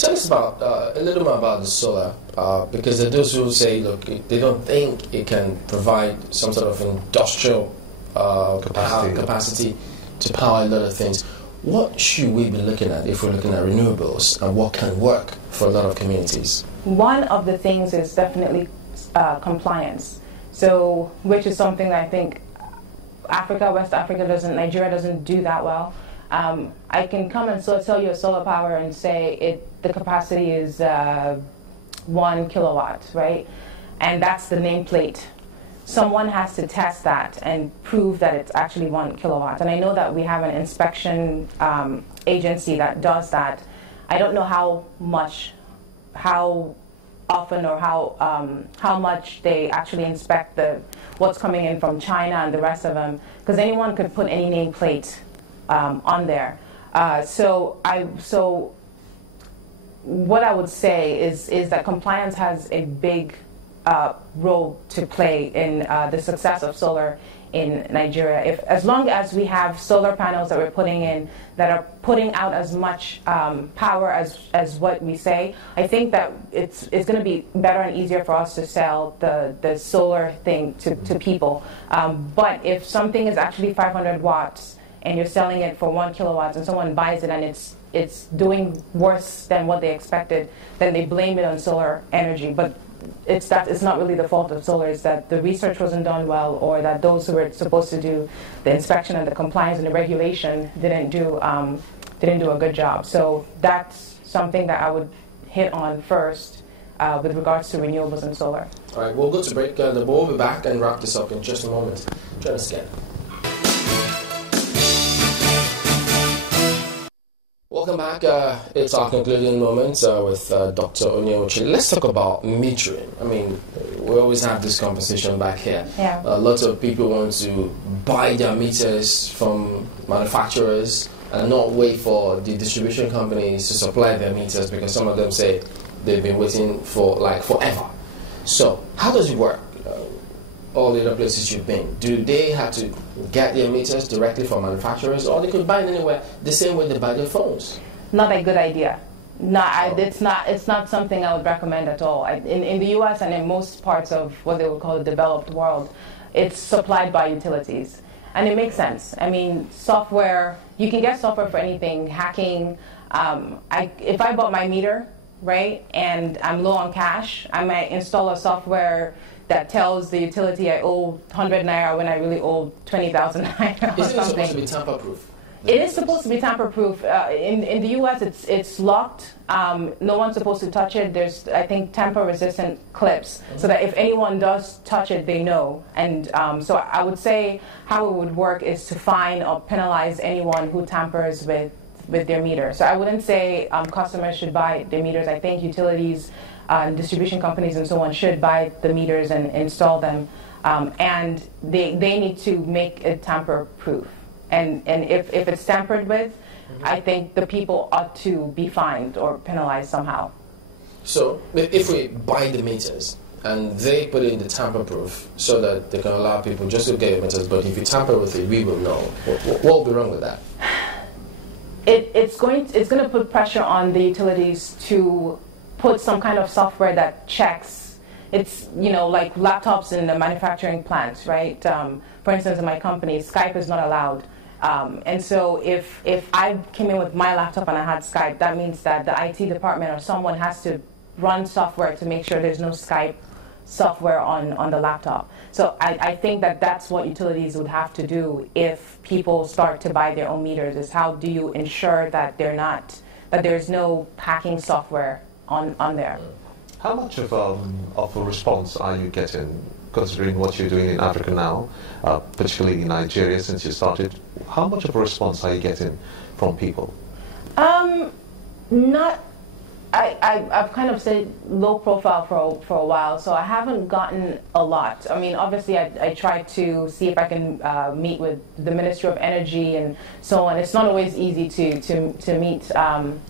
Tell us about a little more about the solar, because there are those who say, look, they don't think it can provide some sort of industrial capacity to power a lot of things. What should we be looking at if we're looking at renewables, and what can work for a lot of communities? One of the things is definitely compliance. So, which is something that I think Africa, West Africa Nigeria doesn't do that well. I can come and sell you a solar power and say the capacity is 1 kilowatt, right? And that's the nameplate. Someone has to test that and prove that it's actually 1 kilowatt. And I know that we have an inspection agency that does that. I don't know how often or how much they actually inspect what's coming in from China and the rest of them, because anyone could put any nameplate on there. So what I would say is that compliance has a big role to play in the success of solar in Nigeria. As long as we have solar panels that we're putting in that are putting out as much power as what we say, I think that it's going to be better and easier for us to sell the solar thing to people. But if something is actually 500 watts and you're selling it for 1 kilowatt and someone buys it and it's doing worse than what they expected, then they blame it on solar energy. But it's not really the fault of solar. It's that the research wasn't done well, or that those who were supposed to do the inspection and the compliance and the regulation didn't do a good job. So that's something that I would hit on first with regards to renewables and solar. All right, we'll go to break. We'll be back and wrap this up in just a moment. Join us again. Welcome back. It's our concluding moment with Dr. Onyeochi. Let's talk about metering. I mean, we always have this conversation back here. Yeah. Lots of people want to buy their meters from manufacturers and not wait for the distribution companies to supply their meters, because some of them say they've been waiting for like forever. So how does it work? All the other places you've been, do they have to get their meters directly from manufacturers, or they could buy it anywhere the same way they buy their phones? Not a good idea. It's not something I would recommend at all. In the U.S. and in most parts of what they would call the developed world, it's supplied by utilities. And it makes sense. I mean, software, you can get software for anything, hacking. If I bought my meter, right, and I'm low on cash, I might install a software that tells the utility I owe 100 naira when I really owe 20,000 naira or something. Isn't it supposed to be tamper-proof? It is supposed to be tamper-proof. In the U.S., it's locked. No one's supposed to touch it. There's, I think, tamper-resistant clips, so that if anyone does touch it, they know. And so I would say how it would work is to fine or penalize anyone who tampers with their meter. So I wouldn't say customers should buy their meters. I think utilities, distribution companies and so on should buy the meters and install them, and they need to make it tamper-proof. And if it's tampered with, I think the people ought to be fined or penalized somehow. So if we buy the meters and they put in the tamper-proof so that they can allow people just to get your meters, but if you tamper with it, we will know. What will be wrong with that? It's going to put pressure on the utilities to put some kind of software that checks. It's, like laptops in the manufacturing plants, right? For instance, in my company, Skype is not allowed. And so if I came in with my laptop and I had Skype, that means that the IT department or someone has to run software to make sure there's no Skype software on the laptop. So I think that's what utilities would have to do if people start to buy their own meters, is how do you ensure that there's no hacking software on there. How much of a response are you getting, considering what you're doing in Africa now, particularly in Nigeria since you started? How much of a response are you getting from people? I've kind of stayed low profile for a while, so I haven't gotten a lot. I mean, obviously, I try to see if I can meet with the Ministry of Energy and so on. It's not always easy to meet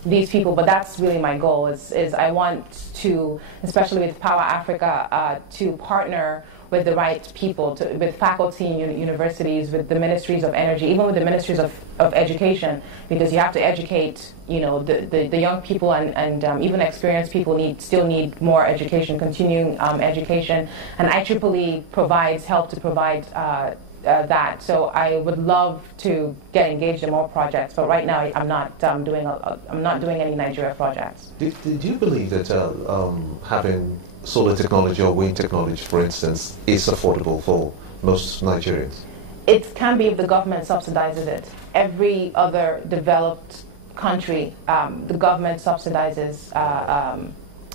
these people, but that's really my goal. Is I want to, especially with Power Africa, to partner with the right people, with faculty in universities, with the ministries of energy, even with the ministries of education, because you have to educate, the young people and even experienced people still need more education, continuing education, and IEEE help to provide that. So I would love to get engaged in more projects, but right now I'm not doing any Nigeria projects. Did you believe that having solar technology or wind technology, for instance, is affordable for most Nigerians? It can be if the government subsidizes it. Every other developed country, the government subsidizes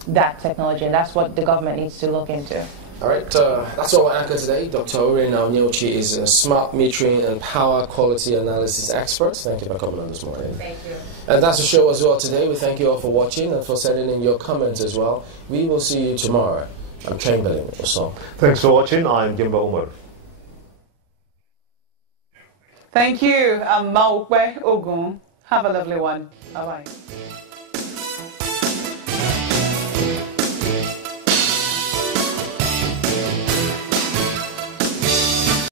that technology, and that's what the government needs to look into. All right, that's our anchor today. Dr. Orien Aunyochi is a smart metering and power quality analysis expert. Thank you for coming on this morning. Thank you. And that's the show as well today. We thank you all for watching and for sending in your comments as well. We will see you tomorrow. I'm Chamberlain Oso. Thanks for watching. I'm Gimba Umar. Thank you. I'm Maukwe Ogun. Have a lovely one. Bye-bye.